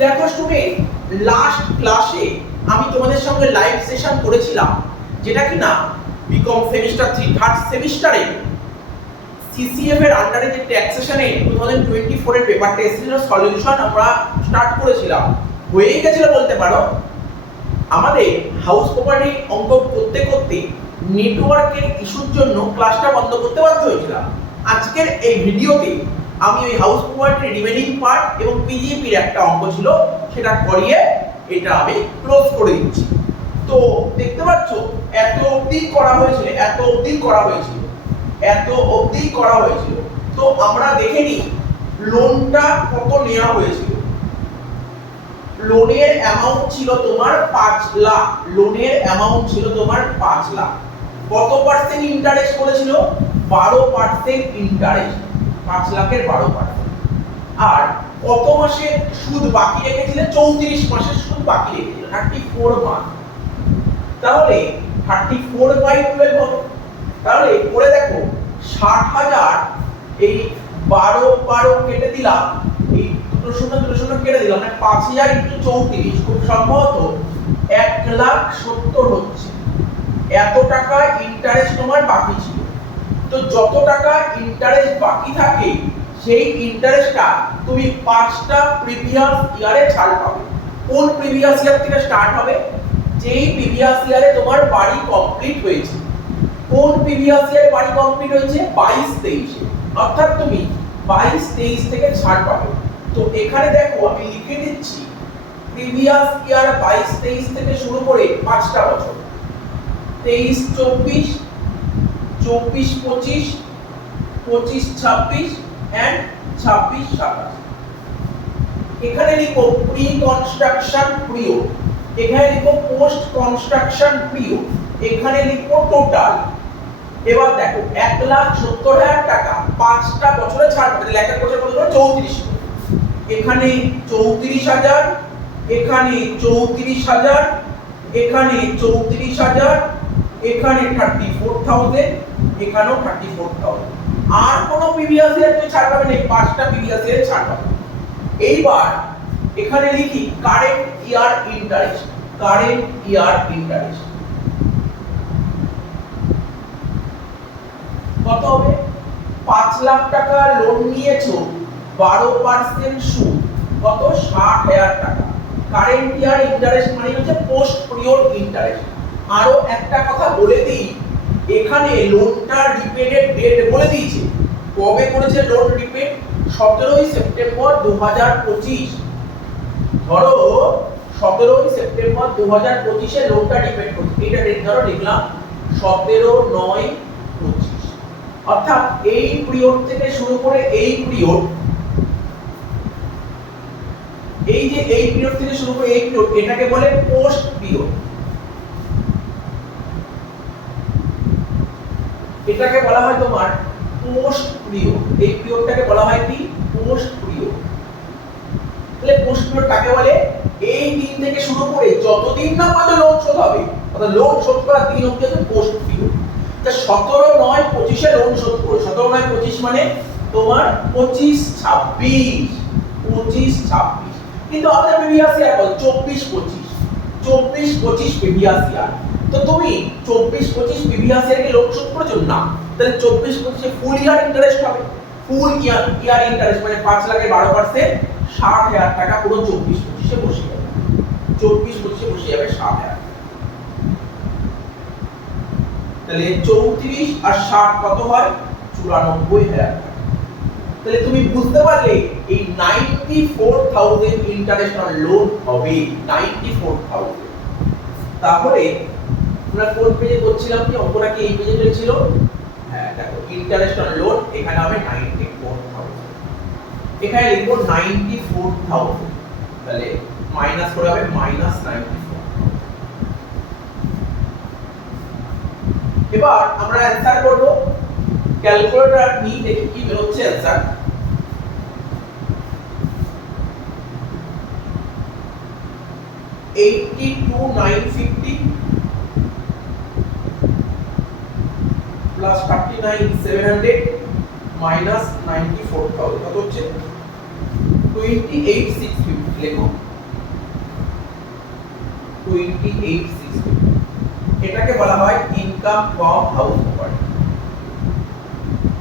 দেখো student, last ক্লাসে আমি তোমাদের সঙ্গে লাইভ সেশন করেছিলাম, যেটা কিনা বিকম সেমিস্টার 3 থার্ড সেমিস্টারে সিসিএফ এর আন্ডারে যে ট্যাক্সেশনে 2024 এর পেপারটা এসেছিল, সলিউশন আমরা স্টার্ট করেছিলাম, হয়ে গেছিল বলতে পারো। আমাদের হাউস প্রপার্টি অঙ্ক করতে করতে নেটওয়ার্কের ইস্যুর জন্য ক্লাসটা বন্ধ করতে বাধ্য হয়েছিলাম। আজকের এই ভিডিওতে আমি ওই হাউস প্রপার্টির রিমেনিং পার্ট এবং পিজিপির একটা অঙ্ক ছিল, সেটা করিয়ে এটা আমি ক্লোজ করে দিচ্ছি। তো দেখতে পাচ্ছ এত অবধি করা হয়েছিল, তো আমরা দেখে নিই লোনটা কত নেওয়া হয়েছিল। লোনের অ্যামাউন্ট ছিল তোমার 5 লাখ, কত পার্সেন্ট ইন্টারেস্ট বলেছিল? 12% ইন্টারেস্ট, 5 লাখের 12%। আর কত মাসের সুদ বাকি রেখেছিলে? 34 মাসের সুদ বাকি রেখেছিলে, 34 মাস। তাহলে 34/12 হবে। তাহলে করে দেখো, 60,000 এই 12 কেটে দিলাম, এই দুটো শূন্য কেটে দিলাম, মানে 5,000 × 34, খুব সম্ভবত 1,70,000 হচ্ছে। এত টাকা ইন্টারেস্ট তোমার বাকি ছিল। তো যত টাকা ইন্টারেস্ট বাকি থাকে, সেই ইন্টারেস্টটা তুমি 5টা প্রিভিয়াস ইয়ারে ছাড় পাবে। কোন প্রিভিয়াস ইয়ার থেকে স্টার্ট হবে? যেই প্রিভিয়াস ইয়ারে তোমার বাড়ি কমপ্লিট হয়েছে। কোন প্রিভিয়াস ইয়ারে বাড়ি কমপ্লিট হয়েছে? 22-23। অর্থাৎ তুমি 22-23 থেকে ছাড় পাবে। তো এখানে দেখো আমি লিখে দিচ্ছি, প্রিভিয়াস ইয়ার 22-23 থেকে শুরু করে 5টা বছর, 23-24, 24-25, 25-26 এন্ড 26-27। এখানে লিখো প্রি কনস্ট্রাকশন পিরিয়ড, এখানে লিখো পোস্ট কনস্ট্রাকশন পিরিয়ড, এখানে লিখো টোটাল। এবার দেখো 1,70,000 টাকা 5টা বছরে ছাড় পাবে। তাহলে একটা বছর কত হলো? 34। এখানে 34,000, এখানে 34,000, এখানে 34,000, এখানে 34,000, এখানেও 34,000। আর কোন প্রিভিয়াস ইয়ার তুমি ছাড় পাবে না, 5টা প্রিভিয়াস ইয়ারে ছাড় পাবে। এইবার এখানে লিখি কারেন্ট ইয়ার ইন্টারেস্ট, কত হবে? 5 লাখ টাকা লোন নিয়েছো, 12% সুদ, কত? 60,000 টাকা। কারেন্ট ইয়ার ইন্টারেস্ট মানে হচ্ছে পোস্ট পিরিয়ড ইন্টারেস্ট। আরো একটা কথা বলে দিই, এখানে লোনটা রিপেডের ডেট বলে দিয়েছে। কবে করেছে লোন রিপেড? 17 সেপ্টেম্বর 2025। ধরো 17 সেপ্টেম্বর 2025 এ লোনটা রিপেড করছে, এটা ডেট ধরো লিখলাম 17/9/25। অর্থাৎ এই পিরিয়ড থেকে শুরু করে এই পিরিয়ড, এই যে এই পিরিয়ড থেকে শুরু করে এই পিরিয়ড, এটাকে বলে পোস্ট পিরিয়ড। এটাকে বলা হয় তোমার পোস্ট পিরিয়ড। এই পিরিয়ডটাকে বলা হয় কি? Post period. তাহলে পোস্ট পিরিয়ড কাকে বলে? এই দিন থেকে শুরু করে যতদিন না পর্যন্ত লোন শোধ হবে, অর্থাৎ লোন শোধ করার দিন অবধি হচ্ছে পোস্ট পিরিয়ড। তা 17/9/25 এ লোন শোধ করো। 17/9/25 মানে তোমার 25-26। কিন্তু আমাদের প্রিভিয়াস ইয়ার বল 24-25 প্রিভিয়াস ইয়ার। তো তুমি 24-25 প্রিভিয়াস ইয়ারকে লোন শোধ করেছো না, তাহলে 24-25 এ ফুল ইয়ার ইন্টারেস্ট হবে। ফুল ইয়ার ইন্টারেস্ট মানে 5 লাখের 12%, 60,000 টাকা পুরো 24-25 এ বসে যাবে। 24-25 এ বসে যাবে 60,000। তাহলে 34 আর 60 কত হয়? 94,000 টাকা। তাহলে তুমি বুঝতে পারলে এই 94,000 ইন্টারেস্ট অন লোন হবে, 94,000। তাহলে আমরা কোন পেজে করছিলাম? কি অঙ্কটা কি এই পেজে চলছিল? হ্যাঁ দেখো, ইন্টারেস্ট অন লোন এখানে হবে 94,000। এখানে লিখবো 94,000, তাহলে মাইনাস করে হবে -94। এবার আমরা অ্যানসার করব। ক্যালকুলেটর নিয়ে দেখি কি বের হচ্ছে অ্যানসার। $82,950 প্লাস 39,700 মাইনাস 94,000 কত হচ্ছে? 28,650 লেখো। 2860, এটাকে বলা হয় ইনকাম ফ্রম হাউস প্রপার্টি।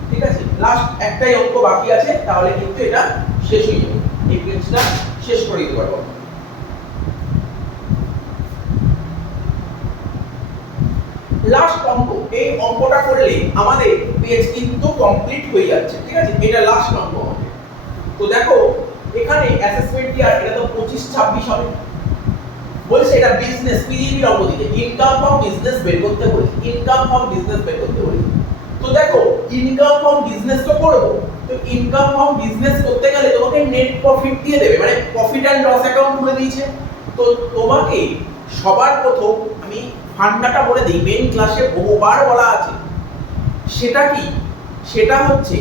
ঠিক আছে, লাস্ট একটাই অঙ্ক বাকি আছে, তাহলে কিন্তু এটা শেষ হয়ে যাবে, এই পেজটা শেষ করে দিতে পারবো। লাস্ট অঙ্ক, এই অঙ্কটা করলে আমাদের পেজ কিন্তু কমপ্লিট হয়ে যাচ্ছে। ঠিক আছে, এটা লাস্ট অঙ্ক হবে। তো দেখো এখানে অ্যাসেসমেন্ট ইয়ার এটা তো 25-26 হবে, বলছে এটা বিজনেস পিজিবি অঙ্ক দিতে ইনকাম ফ্রম বিজনেস বের করতে বলেছে, ইনকাম ফ্রম বিজনেস বের করতে বলেছে। তো দেখো ইনকাম ফ্রম বিজনেস তো করব, তো ইনকাম ফ্রম বিজনেস করতে গেলে তোমাকে নেট প্রফিট দিয়ে দেবে, মানে প্রফিট এন্ড লস অ্যাকাউন্ট খুলে দিয়েছে। তো তোমাকে সবার প্রথম আমি ফান্ডাটা বলে দিই, মেইন ক্লাসে বহুবার বলা আছে। সেটা কি? সেটা হচ্ছে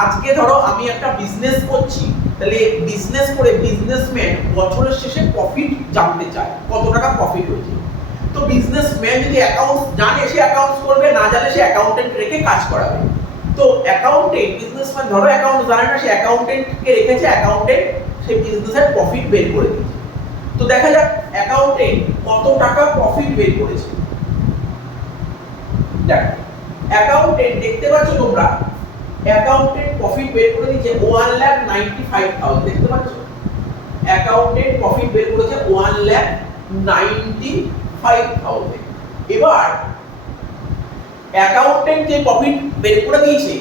আজকে ধরো আমি একটা বিজনেস করছি, তাহলে বিজনেস করে বিজনেসম্যান বছরের শেষে প্রফিট জানতে চায়, কত টাকা প্রফিট হয়েছে। তো বিজনেসম্যান যদি অ্যাকাউন্টস জানে সে অ্যাকাউন্টস করবে, না জানে সে অ্যাকাউন্টেন্ট রেখে কাজ করাবে। তো অ্যাকাউন্টেন্ট, বিজনেসম্যান ধরো অ্যাকাউন্ট জানে না, সে অ্যাকাউন্টেন্টকে রেখেছে, অ্যাকাউন্টেন্ট সেই বিজনেসের প্রফিট বের করে দিয়েছে। তো দেখা যাক অ্যাকাউন্টেন্ট কত টাকা প্রফিট বের করেছে। দেখো অ্যাকাউন্টেন্ট দেখতে পাচ্ছ তোমরা, অ্যাকাউন্টেন্ট প্রফিট বের করে দিয়েছে 1,95,000, দেখতে পাচ্ছ অ্যাকাউন্টেন্ট প্রফিট বের করেছে 1,95,000। এবার অ্যাকাউন্টেন্ট যে প্রফিট বের করে দিয়েছে,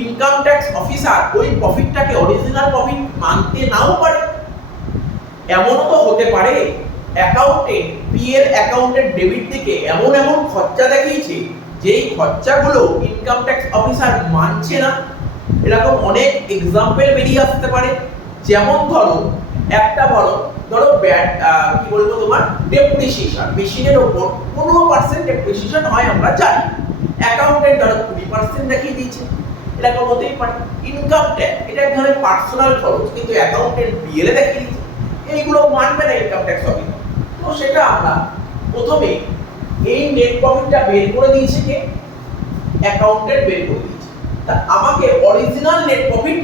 ইনকাম ট্যাক্স অফিসার ওই প্রফিটটাকে অরিজিনাল প্রফিট মানতে নাও পারে। এমনও তো হতে পারে অ্যাকাউন্টেন্ট পিএল অ্যাকাউন্টেন্ট ডেবিট থেকে এমন এমন খরচা দেখিয়েছে যেই খরচাগুলো ইনকাম ট্যাক্স অফিসার মানছে না। এরকম অনেক এক্সাম্পল বেরিয়ে আসতে পারে। যেমন ধরো একটা ধরো কি বলবো তোমার ডেপ্রিসিয়েশন, মেশিনের উপর 15% ডেপ্রিসিয়েশন হয় আমরা জানি, অ্যাকাউন্টেন্ট ধরো 20% দেখিয়ে দিয়েছে, এরকম হতেই পারে। ইনকাম ট্যাক্স এটা এক ধরনের পার্সোনাল খরচ, কিন্তু অ্যাকাউন্টেন্ট বিএল এ দেখিয়ে দিয়েছে, এইগুলো মানবে না ইনকাম ট্যাক্স অফিসার। তো সেটা আমরা প্রথমে এই নেট প্রফিটটা বের করে দিয়েছে কে? অ্যাকাউন্টেন্ট বের করে দিয়েছে। তা আমাকে অরিজিনাল নেট প্রফিট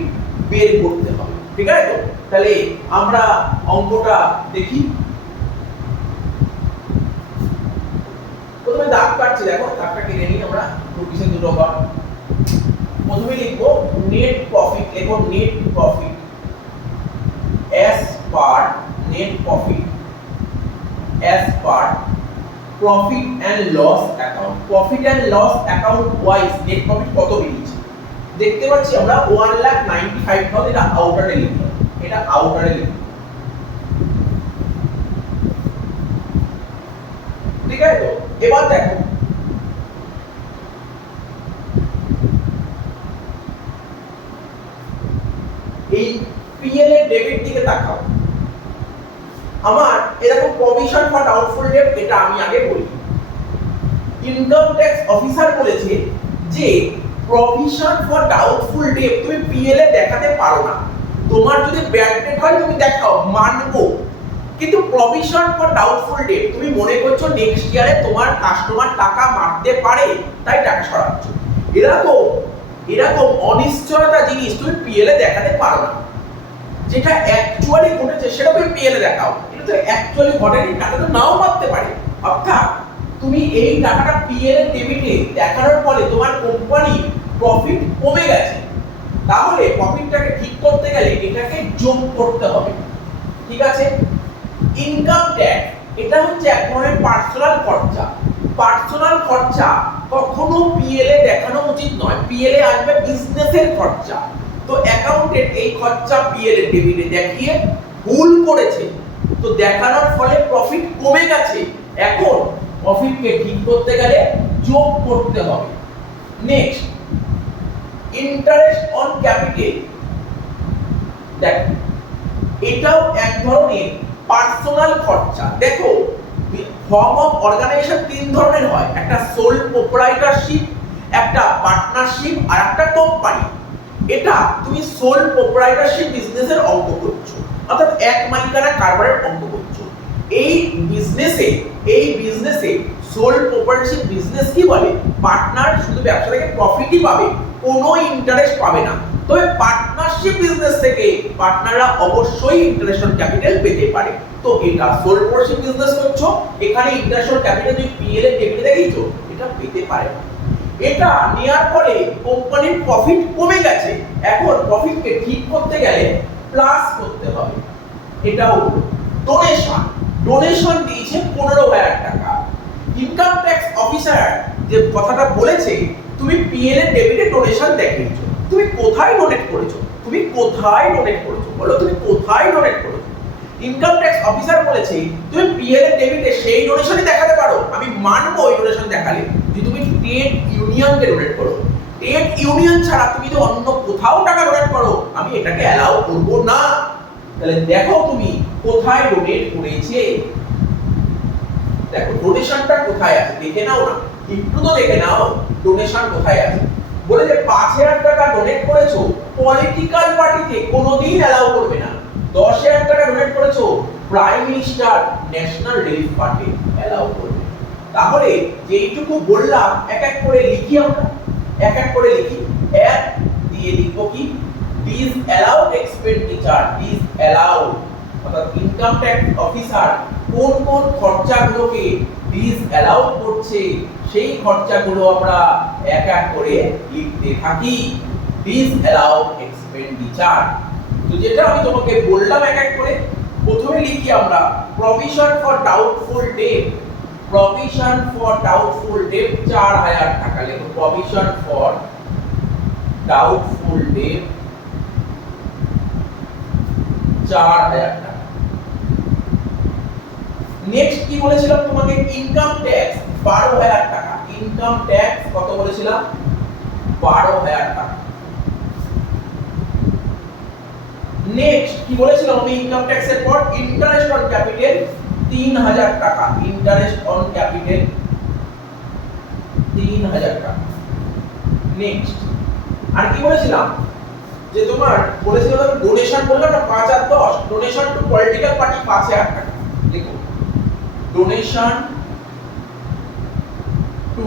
বের করতে হবে, ঠিক আছে? তো তাহলে আমরা অঙ্কটা দেখি। প্রথমে দাগ কাটছি, দেখো দাগটা কেটে নিই আমরা, পিছনে দুটো বার। প্রথমে লিখবো নেট প্রফিট, লিখবো net profit as per net profit as per profit and loss account, profit and loss account wise net profit কত বেরিয়েছে দেখতে পাচ্ছি আমরা 1,95,000। এটা আউটারে লিখব, এটা আউটারে লিখব, ঠিক আছে? তো এবার দেখো এই পিএল এর ডেবিট দিকে তাকাও। আমার এরকম প্রভিশন ফর ডাউটফুল ডেট, এটা আমি আগে বলি। ইনকাম ট্যাক্স অফিসার বলেছে যে প্রভিশন ফর ডাউটফুল ডেট তুমি পিএল এ দেখাতে পারো না, তোমার যদি ব্যাড ডেট হয় তুমি দেখাও, মানবো, কিন্তু প্রভিশন ফর ডাউটফুল ডেট তুমি মনে করছো নেক্সট ইয়ারে তোমার কাস্টমার টাকা মারতে পারে তাই টাকা সরাচ্ছ, এরকম অনিশ্চয়তা জিনিস তুমি পিএল এ দেখাতে পারো না। যেটা অ্যাকচুয়ালি ঘটেছে সেটা তুমি পিএল এ দেখাও, এটা তো অ্যাকচুয়ালি ঘটেনি, টাকা তো নাও মারতে পারে। অর্থাৎ তুমি এই টাকাটা পিএল এর ডেবিটে দেখানোর ফলে তোমার কোম্পানি প্রফিট কমে গেছে, তাহলে প্রফিটটাকে ঠিক করতে গেলে এটাকে যোগ করতে হবে, ঠিক আছে? ইনকাম ট্যাক্স এটা হচ্ছে এক ধরনের পার্সোনাল খরচা, পার্সোনাল খরচা কখনো পিএল এ দেখানো উচিত নয়, পিএল এ আসবে বিজনেসের খরচা। তো অ্যাকাউন্টেন্ট এই খরচা পিএল এর ডেবিটে দেখিয়ে ভুল করেছে, তো দেখানোর ফলে প্রফিট কমে গেছে, এখন প্রফিটকে ঠিক করতে গেলে যোগ করতে হবে। নেক্সট ইন্টারেস্ট অন ক্যাপিটাল, দেখো এটাও এক ধরনের পার্সোনাল খরচা। দেখো ফর্ম অফ অর্গানাইজেশন তিন ধরনের হয়, একটা সোল প্রোপ্রাইটারশিপ, একটা পার্টনারশিপ আর একটা কোম্পানি। এটা তুমি সোল প্রোপ্রাইটারশিপ বিজনেসের অঙ্ক করছো, অর্থাৎ এক মালিকানা কারবারের অঙ্ক করছো। এই বিজনেসে সোল প্রোপ্রাইটারশিপ বিজনেস কি বলে? পার্টনার শুধু ব্যবসা থেকে প্রফিটই পাবে, কোনো ইন্টারেস্ট পাবে না। তবে পার্টনারশিপ বিজনেস থেকে পার্টনাররা অবশ্যই ইন্টারন্যাশনাল ক্যাপিটাল পেতে পারে। তো এটা সোল প্রোপ্রাইটারশিপ বিজনেস করছো, এখানে ইন্টারন্যাশনাল ক্যাপিটাল তুমি পিএল এর ডেবিটে দেখিয়েছো, এটা পেতে পারে। এটা নেওয়ার পরে কোম্পানির প্রফিট কমে গেছে, এখন প্রফিটকে ঠিক করতে গেলে প্লাস করতে হবে। এটাও ডোনেশন, ডোনেশন দিয়েছে 15,000 টাকা। ইনকাম ট্যাক্স অফিসার যে কথাটা বলেছে তুমি পিএল এর ডেবিটে ডোনেশন দেখিয়েছো, তুমি কোথায় ডোনেট করেছো, তুমি কোথায় ডোনেট করেছো বলো, তুমি কোথায় ডোনেট করেছো? ইনকাম ট্যাক্স অফিসার বলেছে তুমি পিএল এর ডেবিটে সেই ডোনেশনই দেখাতে পারো, আমি মানবো ওই ডোনেশন দেখালে, যে তুমি ট্রেড ইউনিয়নকে ডোনেট করো। ট্রেড ইউনিয়ন ছাড়া তুমি যদি অন্য কোথাও টাকা ডোনেট করো, আমি এটাকে অ্যালাউ করব না। তাহলে দেখো তুমি কোথায় ডোনেট করেছে, দেখো ডোনেশনটা কোথায় আছে দেখে নাও না, একটু তো দেখে নাও ডোনেশন কোথায় আছে। বলে যে 5,000 টাকা ডোনেট করেছো পলিটিক্যাল পার্টিতে, কোনোদিন অ্যালাউ করবে না। 10,000 টাকা ডোনেট করেছো প্রাইম মিনিস্টার ন্যাশনাল রিলিফ ফান্ডে, অ্যালাউ করবে। তাহলে যেইটুকু বললাম এক এক করে লিখি, আমরা এক এক করে লিখি। এক দিয়ে লিখবো কি disallowed expenditure, disallowed অর্থাৎ ইনকাম ট্যাক্স অফিসার কোন কোন খরচাগুলোকে ডিস অ্যালাউড করছে, সেই খরচাগুলো আমরা এক এক করে লিখতে থাকি। ডিস অ্যালাউড এক্সপেন্ডিচার, তো যেটা আমি তোমাকে বললাম এক এক করে, প্রথমে লিখি আমরা provision for doubtful debt. Provision for doubtful debt 4,000 টাকা লিখো, প্রভিশন ফর ডাউটফুল ডেট 4,000 টাকা। নেক্সট কি বলেছিলাম তোমাকে, ইনকাম ট্যাক্স 12,000 টাকা। ইনকাম ট্যাক্স কত বলেছিলাম, 12,000 টাকা। নেক্সট কি বলেছিলাম আমি ইনকাম ট্যাক্সের পর, ইন্টারেস্ট অন ক্যাপিটাল 3,000 টাকা। ইন্টারেস্ট অন ক্যাপিটাল 3,000 টাকা। নেক্সট আর কি বলেছিলাম, যে তোমার বলেছিলাম ডোনেশন বললাম না 5 আর 10, ডোনেশন টু পলিটিক্যাল পার্টি 5,000 টাকা লিখো। Donation to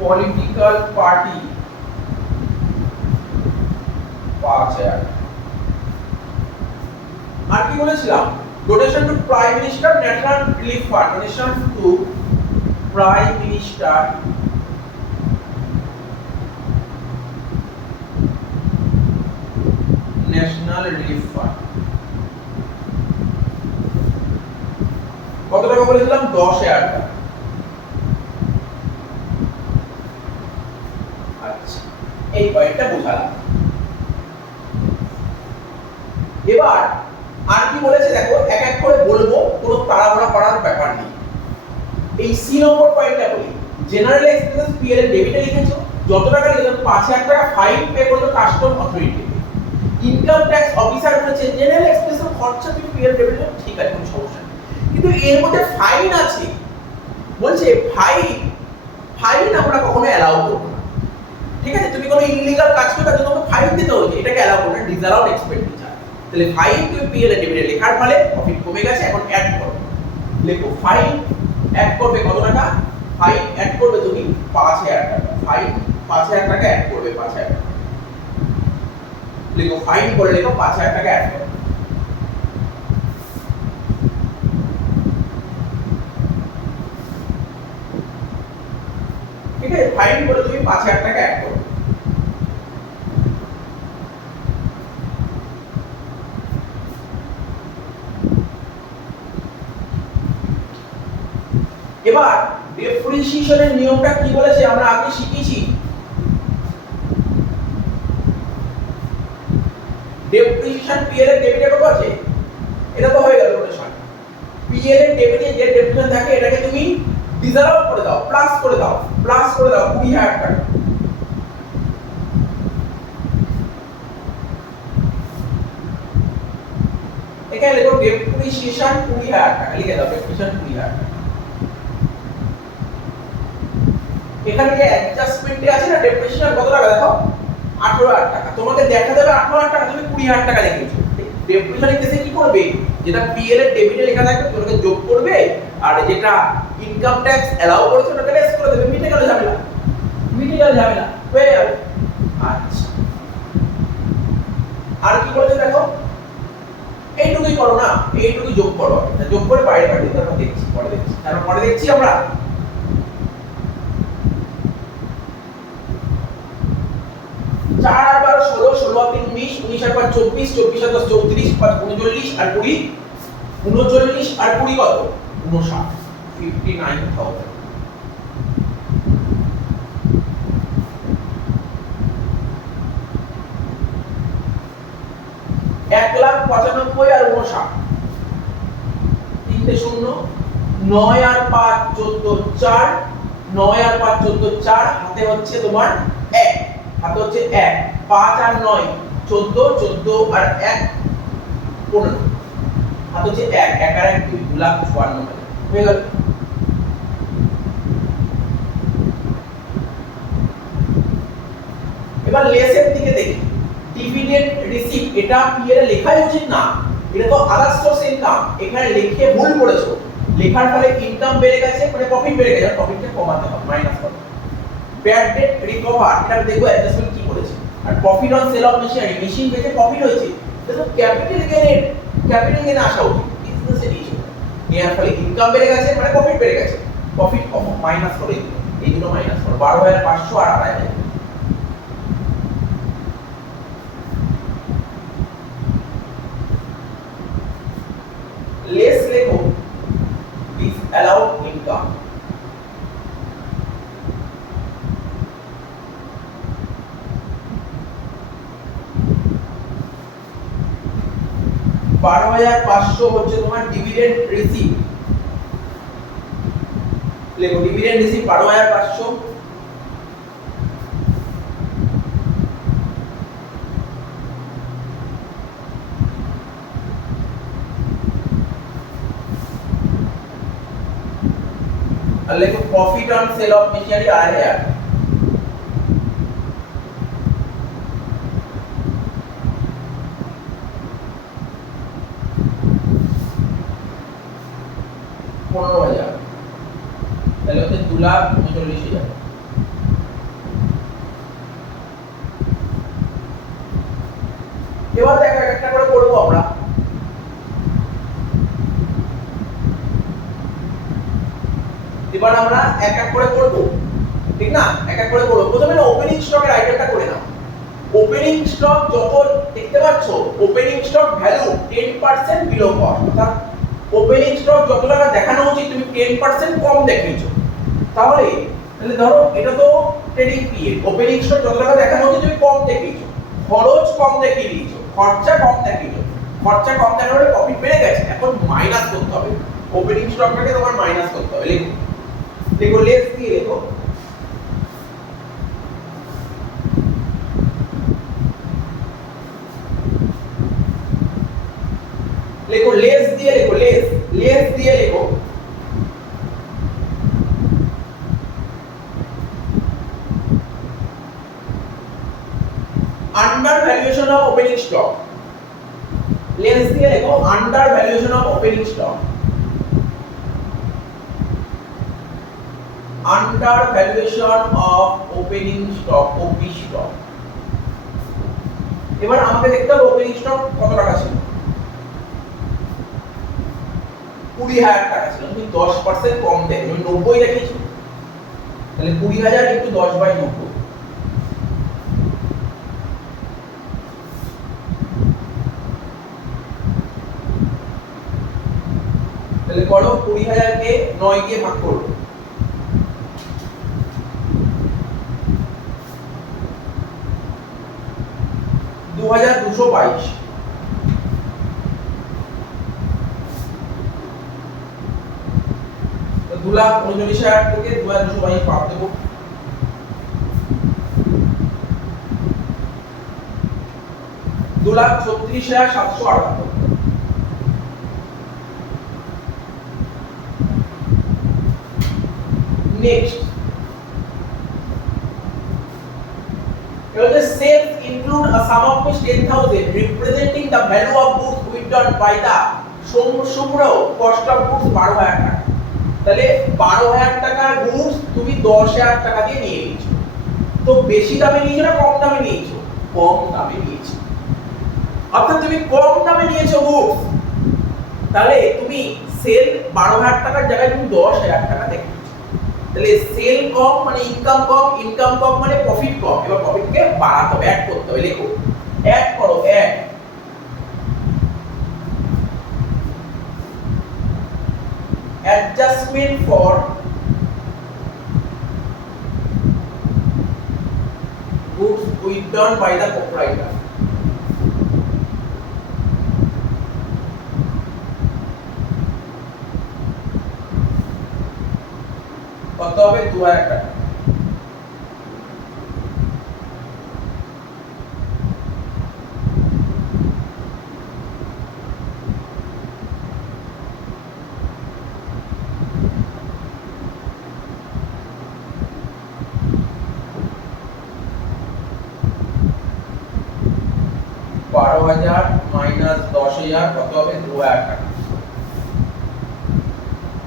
political party 5,000। আর কি বলেছিলাম, donation to prime minister national relief fund, donation to prime minister national relief fund কত টাকা বলেছিলাম, 10,000 টাকা। আচ্ছা, এই পয়েন্টটা বোঝালাম। এবার আর কি বলেছে দেখো, এক এক করে বলবো, কোনো তাড়াহুড়া করার ব্যাপার নেই। এই সি নম্বর পয়েন্টটা বলি, জেনারেল এক্সপেন্সেস পিএল এর ডেবিটে লিখেছো, যত টাকা লিখেছো 5,000 টাকা ফাইন পে করলো custom authority. Income tax officer বলেছে জেনারেল এক্সপেন্সেস খরচা তুমি পিএল ডেবিটে, ঠিক আছে কোনো সমস্যা নেই, কিন্তু এর মধ্যে ফাইন আছে, বলছে ফাইন, ফাইন আমরা কখনো অ্যালাউ করব না। ঠিক আছে, তুমি কোনো ইললিগাল কাজ করলে তোমাকে ফাইন দিতে হচ্ছে, এটাকে অ্যালাউ করব না, ডিসঅ্যালাউড এক্সপেন্ডিচার। তাহলে ফাইন তুমি পিএল এর ডেবিটে লেখার ফলে প্রফিট কমে গেছে, এখন অ্যাড করো, লেখো ফাইন অ্যাড করবে কত টাকা, ফাইন অ্যাড করবে তুমি 5,000 টাকা। ফাইন 5,000 টাকা অ্যাড করবে, 5,000 টাকা লেখো, ফাইন করে লেখো 5,000 টাকা অ্যাড করো। ঠিক আছে, ফাইন করে তুমি 5,000 টাকা অ্যাড করো। এবার ডেপ্রিসিয়েশনের নিয়মটা কি বলেছে আমরা আগে শিখেছি। ডেপ্রিসিয়েশন পিএল এর ডেবিটে কত আছে, এটা তো হয়ে গেল ডোনেশন। পিএল এর ডেবিটে যে ডেপ্রিসিয়েশন থাকে এটাকে তুমি ডিসঅ্যালাউ করে দাও, প্লাস করে দাও, প্লাস করে দাও 20,000 টাকা। এখানে লেখো ডেপ্রিসিয়েশন 20,000 টাকা, লিখে দাও ডেপ্রিসিয়েশন 20,000 টাকা। এখানে যে অ্যাডজাস্টমেন্টে আছে না ডেপ্রিসিয়েশন কত টাকা দেখো, 18,000 টাকা। তোমাকে দেখা যাবে 18,000 টাকা, তুমি 20,000 টাকা লিখেছো। ডেপ্রিসিয়েশনের কেসে কি করবে, যেটা পিএল এর ডেবিটে লেখা থাকবে ওটাকে যোগ করবে, আর যেটা ইনকাম ট্যাক্স অ্যালাউ করেছে ওটাকে লেস করে দেবে, মিটে গেল ঝামেলা, মিটে ক্রিটিক্যাল ঝামেলা হয়ে যাবে। আচ্ছা, আর কি বলেছে দেখো, এইটুকুই করো না, এইটুকুই যোগ করো, যোগ করে বাইরে কাটিয়ে তারপর দেখছি, পরে দেখছি, তারপর পরে দেখছি আমরা। 4 আর 12 16, 16 আর 3 19, 19 আর 5 24, 24 আর 10 34, 5 39 আর 20, 39 আর 20 কত? 59, 59,000। 1,95,000 আর 59, তিনটে শূন্য, 9 আর 5 14 4, 9 আর 5 14 4, হাতে হচ্ছে তোমার 1, হাতে হচ্ছে 1, 5 আর 9 14, 14 আর 1 15, হাতে হচ্ছে 1, 1 আর 1 2, 2,54,000 হয়ে গেল। এবার লেসের দিকে দেখি, ডিভিডেন্ড রিসিপ্ট, এটা পিএল এ লেখাই উচিত না, এটা তো আদার্স সোর্স ইনকাম, এখানে লিখে ভুল করেছো, লেখার ফলে ইনকাম বেড়ে গেছে, মানে প্রফিট বেড়ে গেছে, প্রফিটকে কমাতে হবে, মাইনাস করতে হবে। ব্যাড ডেট রিকভার, এটা দেখো অ্যাডজাস্টমেন্ট কি করেছে। আর profit on sale of machinery, machine বেচে প্রফিট হয়েছে, দেখো ক্যাপিটাল গেইন আসা উচিত, বিজনেসে নিয়েছে, এর ফলে ইনকাম বেড়ে গেছে, মানে প্রফিট বেড়ে গেছে, প্রফিট কম, মাইনাস করে দিল, এই দুটো মাইনাস করো, 12,500 আর 2,500। लेस लेखो disallowed income, बारह हजार 500 হচ্ছে তোমার ডিভিডেন্ড রিসিপ্ট, লেখো ডিভিডেন্ড রিসিপ্ট 12,500, और लेखो profit on sale of machinery 8,000, তাহলে হচ্ছে 2,39,000। এবার দেখো একটা করে করব আমরা। এবার আমরা এক এক করে করব, ঠিক না, এক এক করে করব। প্রথমে না ওপেনিং স্টকের আইডিয়াটা করে নাও। ওপেনিং স্টক যত দেখতে পাচ্ছ, opening stock value 10% below cost, অর্থাৎ ওপেনিং স্টক যত টাকা দেখানো উচিত তুমি 10% কম দেখিয়েছো। তাহলে ধরো এটা তো ট্রেডিং পিরিয়ড, ওপেনিং স্টক যত টাকা দেখানো উচিত তুমি কম দেখিয়েছো, খরচ কম দেখিয়ে দিয়েছো, খরচা কম দেখিয়েছো, খরচা কম দেখানোর ফলে প্রফিট বেড়ে গেছে, এখন মাইনাস করতে হবে, ওপেনিং স্টকটাকে তোমার মাইনাস করতে হবে। লিখো, লিখো লেস দিয়ে লিখো, लिखो लेस दिए, लिखो लेस, लेस दिए लिखो, under valuation of opening stock, less दिए लिखो under valuation of opening stock, under valuation of opening stock, OP stock. এবার আমাকে দেখতে হবে ওপেনিং স্টক কত টাকা ছিল, 20,000 টাকা ছিল, তুমি 10% কম দেখ, তুমি 90 দেখিয়েছো, তাহলে 20,000 * 10/90, তাহলে করো 20,000 কে 9 দিয়ে ভাগ করো, 2,222। 2,39,000 থেকে 2,222 বাদ দেবো, 2,36,778। Next sales include a sum of 10,000 representing the value of goods withdrawn by the Shubhra cost of goods 12,000 টাকা। তাহলে 12,000 টাকার গুডস তুমি 10,000 টাকা দিয়ে নিয়ে নিয়েছো, তো বেশি দামে নিয়েছো না কম দামে নিয়েছো? কম দামে নিয়েছো। অর্থাৎ তুমি কম দামে নিয়েছো গুডস, তাহলে তুমি সেল 12,000 টাকার জায়গায় তুমি 10,000 টাকা দেখো। তাহলে সেল কম মানে ইনকাম কম, ইনকাম কম মানে প্রফিট কম। এবার প্রফিটকে বাড়াতে হবে, অ্যাড করতে হবে। লেখো, অ্যাড করো, add. Adjustment for goods withdrawn by the proprietor. কত হবে? 2000 টাকা। $12,000 মাইনাস 10,000 কত হবে? 2000 টাকা।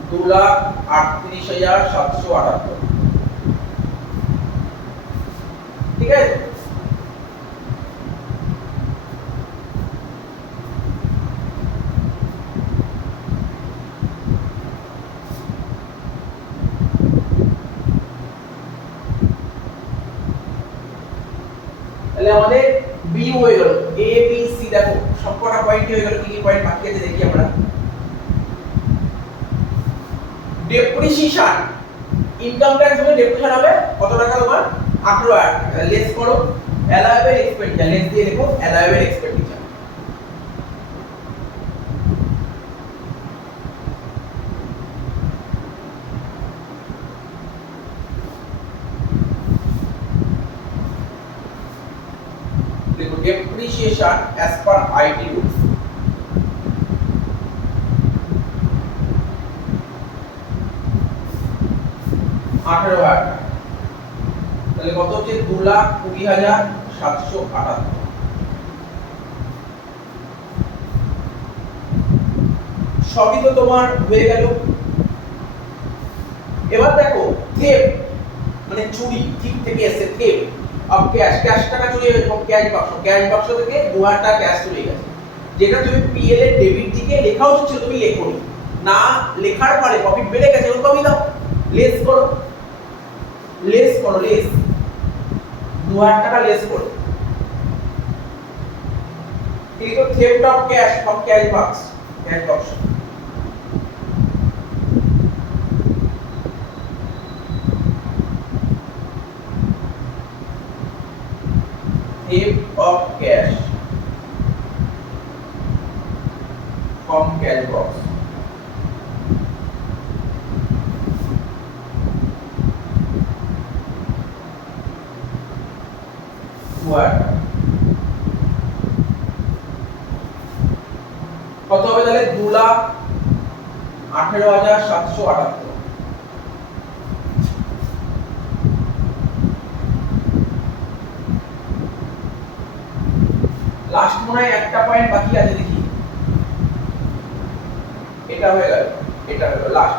2,38,778। ঠিক আছে? তাহলে আমাদের বি হয়ে গেল, এ বি সি। দেখো সবকটা পয়েন্ট হয়ে গেল। কি কি পয়েন্ট বাকি আছে দেখি আমরা। ডেপ্রিসিয়েশন, ইনকাম ট্যাক্স হলে ডেপ্রিসিয়েশন হবে কত টাকা? তোমার 18,000 টাকা। লেস করো, অ্যালাউয়েবল এক্সপেন্ডিচার, লেস দিয়ে লিখো অ্যালাউয়েবল এক্সপেন্ডিচার। দেখো depreciation as per IT rules. তাহলে কত হচ্ছে? 2,20,778। সবই তো তোমার হয়ে গেল। এবার দেখো থেফট মানে চুরি, ঠিক থেকে এসে থেফট অফ ক্যাশ। ক্যাশ টাকা চুরি হয়েছে, ক্যাশ বাক্স, ক্যাশ বাক্স থেকে 2,000 টাকা ক্যাশ চুরি গেছে। যেটা তুমি পিএল এর ডেবিট দিকে লেখা উচিত ছিল, তুমি লেখোনি। না লেখার পরে প্রফিট বেড়ে গেছে, ওটা কমিয়ে দাও, লেস করো, লেস করো, লেস 2,000 টাকা লেস করো। ঠিক আছে? Theft of cash from cash বাক্স, ক্যাশ বাক্স। theft of cash from cash box। কত হবে তাহলে? 2,18,778। লাস্ট মনে হয় একটা পয়েন্ট বাকি আছে, দেখি। এটা হয়ে গেল, এটা হলো last.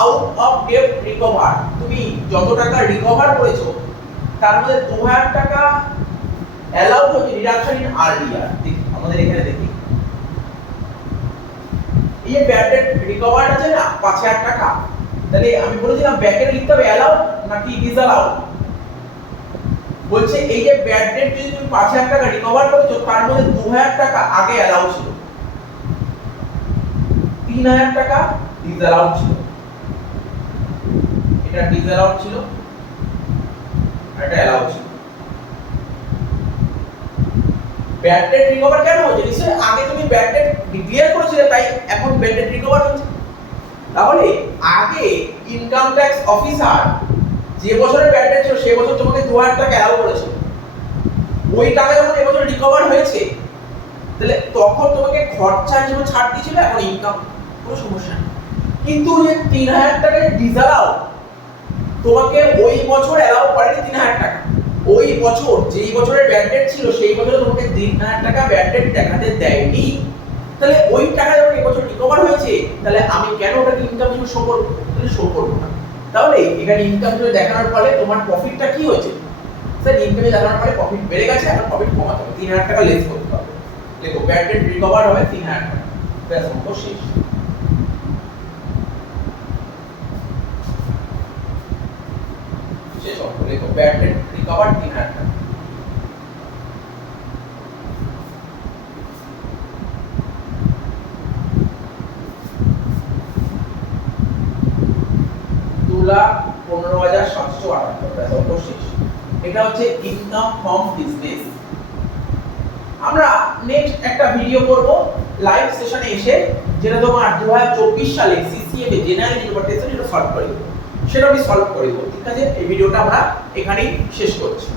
Out of debt recover, তুমি যত টাকা রিকভার করেছো তার মধ্যে 2,000 টাকা অ্যালাউড হচ্ছে ডিডাকশন ইন আর্লিয়ার। দেখি আমাদের এখানে, দেখি এই যে ব্যাড ডেট রিকভার আছে না 5,000 টাকা, তাহলে আমি বলেছিলাম ব্যাকে লিখতে হবে অ্যালাউড নাকি ডিসঅ্যালাউড। বলছে এই যে ব্যাড ডেট যদি তুমি 5,000 টাকা রিকভার করেছো তার মধ্যে 2,000 টাকা আগে অ্যালাউ ছিল, 3,000 টাকা ডিসঅ্যালাউড ছিল। এটা ডিসঅ্যালাউড ছিল, এটা অ্যালাউ ছিল। ব্যাড ডেট রিকভার কেন হচ্ছে? নিশ্চয়ই আগে তুমি ব্যাড ডেট ডিক্লেয়ার করেছিলে, তাই এখন ব্যাড ডেট রিকভার হচ্ছে। তাহলে আগে ইনকাম ট্যাক্স অফিসার যে বছরে ব্যাড ডেট ছিল সেই বছর তোমাকে 2,000 টাকা অ্যালাউ করেছে, ওই টাকা যখন এবছর রিকভার হয়েছে তাহলে তখন তোমাকে খরচা হিসেবে ছাড় দিয়েছিল, এখন ইনকাম, কোনো সমস্যা নেই। কিন্তু যে 3,000 টাকা ডিসঅ্যালাউ তোমাকে ওই বছর অ্যালাউ করেনি 3,000 টাকা। ওই বছর যেই বছরের ব্যাড ডেট ছিল সেই বছরে তোমাকে 3,000 টাকা ব্যাড ডেট দেখাতে দেয়নি। তাহলে ওই টাকা যখন এবছর রিকভার হয়েছে তাহলে আমি কেন ওটাকে ইনকাম হিসেবে শো করব? তাহলে শো করব না। তাহলে এখানে ইনকাম হিসেবে দেখানোর ফলে তোমার প্রফিটটা কি হয়েছে? স্যার ইনকামে দেখানোর পরে প্রফিট বেড়ে গেছে, এখন প্রফিট কমাতে হবে, 3000 টাকা লেস করতে হবে। দেখো ব্যাড ডেট রিকভার হবে 3000 টাকা, ব্যাস অঙ্ক শেষ। শেষ অঙ্ক। দেখো ব্যাড ডেট রিকভার 3000 টাকা। লাখ 15,778, ব্যাস অঙ্ক শেষ। এটা হচ্ছে ইনকাম ফ্রম বিজনেস। আমরা নেক্সট একটা ভিডিও করব লাইভ সেশনে এসে, যেটা তোমার 2024 সালে সিসিএম এ জেনারেল ইনভার্টেশন এটা সলভ করে দেব, সেটা আমি সলভ করে দেব। ঠিক আছে, এই ভিডিওটা আমরা এখানেই শেষ করছি।